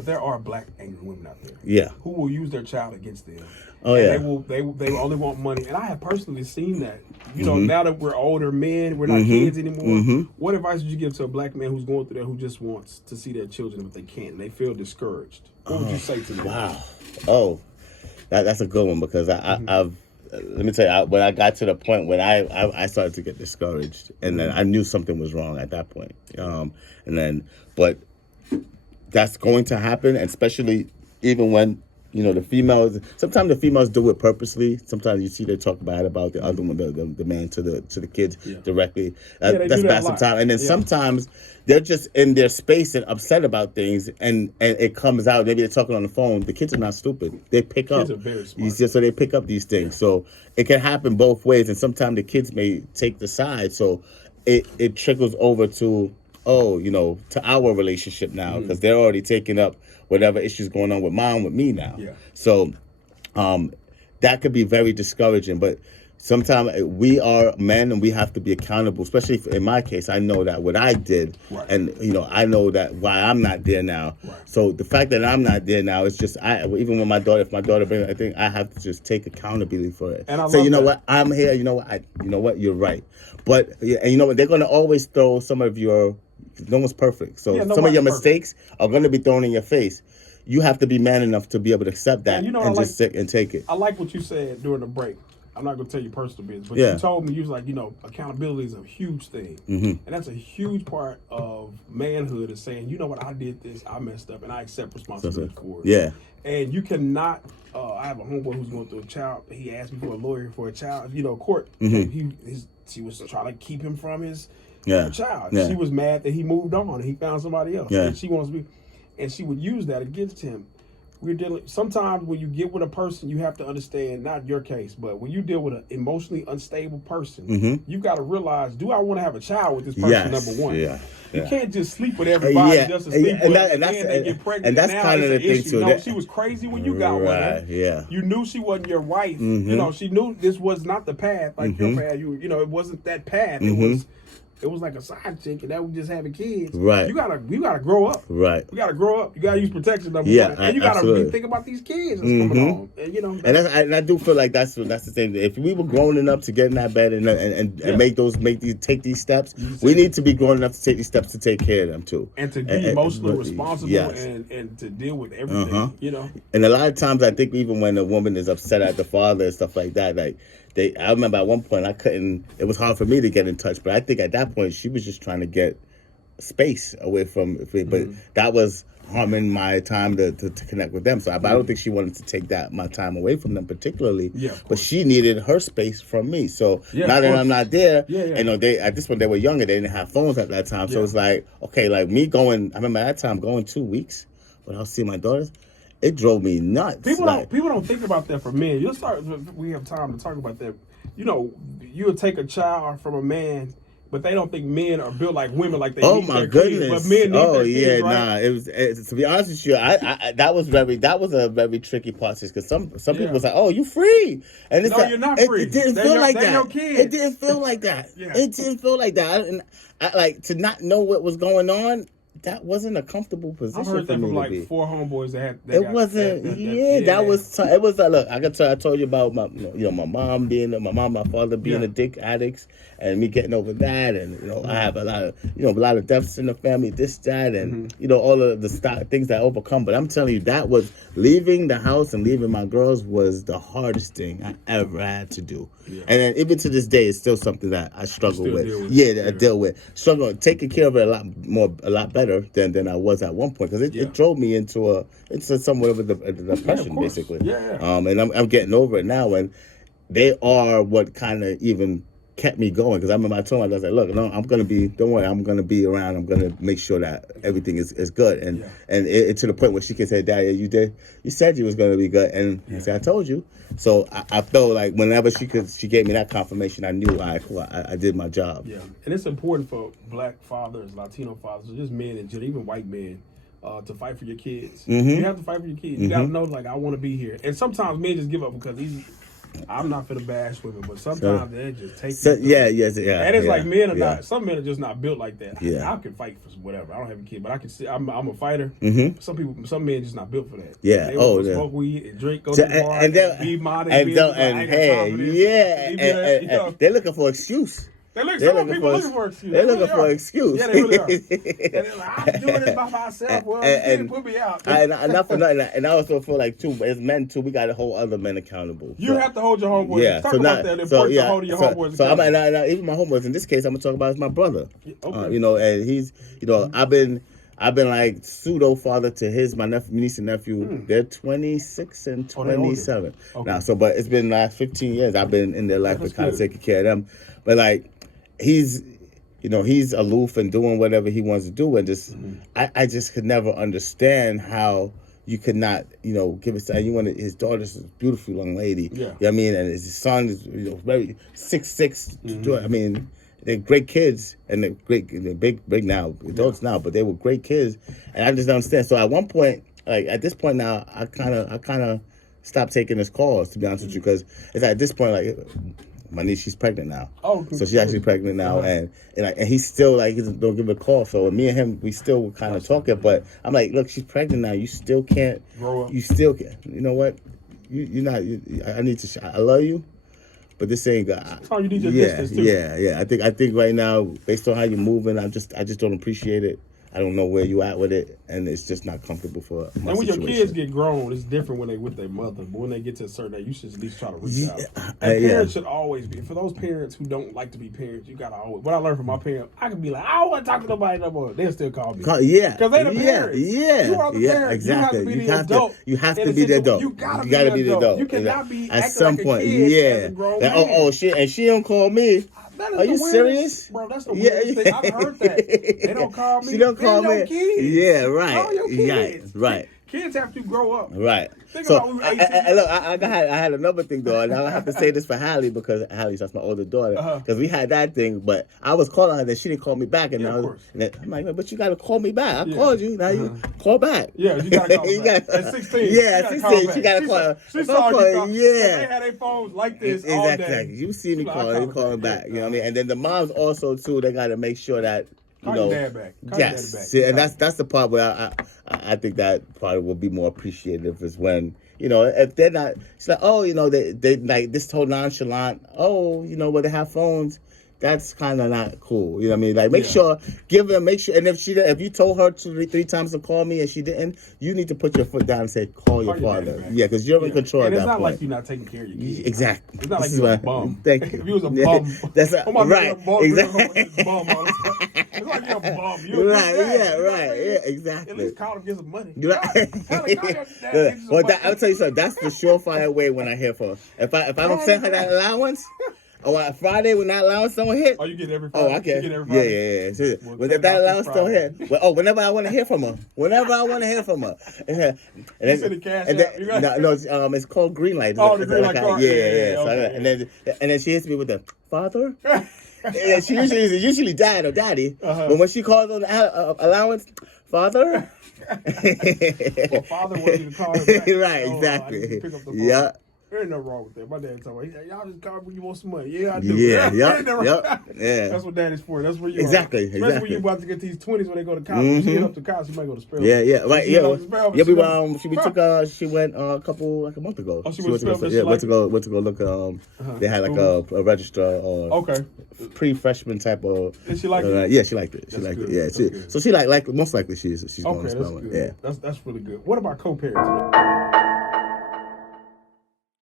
But there are black angry women out there. Yeah. Who will use their child against them. Oh, and yeah. they only want money. And I have personally seen that. You know, now that we're older men, we're not kids anymore. What advice would you give to a black man who's going through that, who just wants to see their children, but they can't, and they feel discouraged? What would you say to them? Wow. Oh, that's a good one, because I've let me tell you, when I got to the point when I started to get discouraged, and then I knew something was wrong at that point. But that's going to happen, and especially even when, you know, the females. Sometimes the females do it purposely. Sometimes you see they talk bad about the other one, the man to the kids directly. That's bad sometimes. And then sometimes they're just in their space and upset about things, and it comes out. Maybe they're talking on the phone. The kids are not stupid. They pick up. Kids are very smart. So they pick up these things. So it can happen both ways, and sometimes the kids may take the side. So it trickles over to, to our relationship now, because they're already taking up whatever issues going on with mom, with me now. Yeah. So that could be very discouraging. But sometimes we are men and we have to be accountable, especially in my case. I know that what I did, and, I know that why I'm not there now. Right. So the fact that I'm not there now, it's just, even when if my daughter brings it, I think I have to just take accountability for it. And I say, love what, I'm here, you're right. But, and you know what, they're going to always throw some of your, no one's perfect. So some of your mistakes are going to be thrown in your face. You have to be man enough to be able to accept that and just sit and take it. I like what you said during the break. I'm not going to tell you personal business, but you told me, you was like, accountability is a huge thing. And that's a huge part of manhood, is saying, you know what, I did this, I messed up, and I accept responsibility for it. Yeah. And you cannot, I have a homeboy who's going through a child, he asked me for a lawyer for a child, court. She was trying to keep him from his child. Yeah. She was mad that he moved on and he found somebody else. Yeah. And she wants to be, and she would use that against him. Sometimes when you get with a person, you have to understand, not your case, but when you deal with an emotionally unstable person, you got to realize, do I want to have a child with this person? Number one. You can't just sleep with everybody just to sleep with them, and then they get pregnant. And that's kind of the thing issue. too. No, she was crazy when you got with her. Yeah. You knew she wasn't your wife. She knew this was not the path, like your path. It wasn't that path. It was like a side chick, and that was just having kids. Right. You gotta grow up. Right. You gotta grow up. You gotta use protection. Number one. And you gotta really think about these kids that's coming on. And and I do feel like that's the thing. If we were grown enough to get in that bed and take these steps, we need to be grown enough to take these steps to take care of them too. And to be emotionally responsible and to deal with everything. And a lot of times, I think even when a woman is upset at the father and stuff like that, I remember at one point it was hard for me to get in touch, but I think at that point she was just trying to get space away from me, but that was harming my time to connect with them. So I don't think she wanted to take my time away from them particularly, but she needed her space from me. So now that I'm not there, at this point they were younger, they didn't have phones at that time. So it's like, okay, like me going, I remember at that time going 2 weeks without seeing my daughters. It drove me nuts. People don't think about that for men. We have time to talk about that. You'll take a child from a man, but they don't think men are built like women, like they need their kids. But men need their kids, right? It was to be honest with you, that was a very tricky part, because some people was like, "Oh, you free," and it's you're not free. It didn't feel like that. Your kids. It didn't feel like that. It didn't feel like that. And I like to not know what was going on. That wasn't a comfortable position. I've heard for that me from to like be. 4 homeboys that had. It wasn't. That was. It was. Look, I told you about my my father being addict addicts, and me getting over that, and I have a lot of deaths in the family, this, that, and all of the things that I overcome. But I'm telling you, that was leaving the house and leaving my girls was the hardest thing I ever had to do. Yeah. And then even to this day, it's still something that I struggle with. I deal with. Taking care of it a lot better than I was at one point, because it drove me into somewhat of a depression, basically. And I'm getting over it now, and they are what kind of even kept me going, because I remember I told my dad, look, no, don't worry, I'm going to be around, I'm going to make sure that everything is good, and it to the point where she could say, Dad, you said you was going to be good, and I said, I told you. So I felt like whenever she gave me that confirmation, I knew I did my job. Yeah, and it's important for black fathers, Latino fathers, just men and even white men, to fight for your kids. You have to fight for your kids. You got to know, like, I want to be here. And sometimes men just give up because I'm not for the bash women, but sometimes they just take. Yeah. And it's like men are not. Some men are just not built like that. Yeah. I can fight for whatever. I don't have a kid, but I can see. I'm a fighter. Some men just not built for that. Yeah. They want to smoke weed and drink, go to the bar, and be modest, and they're looking for excuse. Some people looking for excuse. They're looking for excuse. Yeah, they really are. And they're like, I'm doing this by myself. Well, you can't put me out. Not for nothing. And I also feel like, too, as men, too, we got to hold other men accountable. You have to hold your homeboys. Yeah. Talk about that. The importance of holding your homeboys accountable. Even my homeboys, in this case, I'm going to talk about is my brother. Okay. And he's, I've been like pseudo father to my niece and nephew. They're 26 and 27 now. So, but it's been the last 15 years I've been in their life and kind of taking care of them. But like, he's aloof and doing whatever he wants to do, and just I just could never understand how you could not give it. His daughter's a beautiful young lady. Yeah, you know what I mean, and his son is very 6'6". I mean, they're great kids, and they're big now, adults now, but they were great kids, and I just don't understand. So at one point, like at this point now, I kind of stopped taking his calls, to be honest with you, because it's at this point like. My niece, she's pregnant now. Oh, so she's actually pregnant now, and he's still like, he don't give her a call. So me and him, we still kind of talking, but I'm like, look, she's pregnant now. You still can't grow up. You still can't. You know what? You're not. I need to. I love you, but this ain't good. You need your distance too. Yeah. I think right now, based on how you're moving, I just don't appreciate it. I don't know where you at with it, and it's just not comfortable for my And when situation. your kids get grown, it's different when they with their mother. But when they get to a certain age, you should at least try to reach out. And parents should always be. For those parents who don't like to be parents, you gotta always. What I learned from my parents, I can be like, I don't want to talk to nobody no more. They'll still call me. Because they the parents. You are the parents. Exactly. You have to be the adult. You have to be the adult. You gotta be the adult. You cannot be at some point. As a grown man. Oh shit! And she don't call me. Are you serious? Bro, that's the weirdest thing. I've heard that. They don't call me. She don't call me. Kids. Yeah, right. Call your kids. Right. Kids have to grow up. Right. Think about when we were 18. Look, I had another thing, though, and I have to say this for Hallie, because Hallie's that's my older daughter. Because we had that thing, but I was calling her, and then she didn't call me back. And, I'm like, but you got to call me back. I called you. Now you call back. Yeah, you got to call back. At 16. Yeah, at 16, she got to call. She saw you call. Yeah. They had their phones like this all day. Exactly. You see me calling, you calling back. You know what I mean? And then the moms also, too, they got to make sure that, Call your dad back. Yes. See, and that's the part where I think that probably will be more appreciative, is when, if they're not, it's like, they like this whole nonchalant, they have phones. That's kind of not cool. You know what I mean? Like, make sure, and if you told her 3 times to call me and she didn't, you need to put your foot down and say, call your father. Yeah, because you're in control at that point. And it's not like you're not taking care of your kids. Exactly. It's not like you're a bum. Thank you. If you was a bum. That's right. Exactly. It's like you're a bum. Right, yeah, exactly. At least call him, get some money. I'll tell you something. That's the surefire way when I hear from her. If I don't send her that allowance, on Friday when that allowance don't hit. Oh, you get every Friday? Oh, I can. Yeah. So, if that allowance don't hit. Whenever I want to hear from her. And then, it's called green light. Oh, the green light card. Yeah. Okay. So, and then she hits me with the father. And she usually dad or daddy. But when she calls on the allowance, father. Well, father wanted you to call her back. Right, exactly. Pick up the phone. Yeah. There ain't nothing wrong with that. My dad told me, y'all just call when you want some money. Yeah, I do. Yeah. That's what daddy's for. That's where you exactly. are. Especially when you're about to get these 20s when they go to college. Mm-hmm. She get up to college, she might go to spell. Yeah, right. She went a month ago. Oh, she went to spell. Yeah, went to go look. They had like a register or pre-freshman type of. Did she like it? Yeah, she liked it. She liked it. Yeah. So she like most likely she's going to spell it. Yeah. That's really good. What about co-parenting?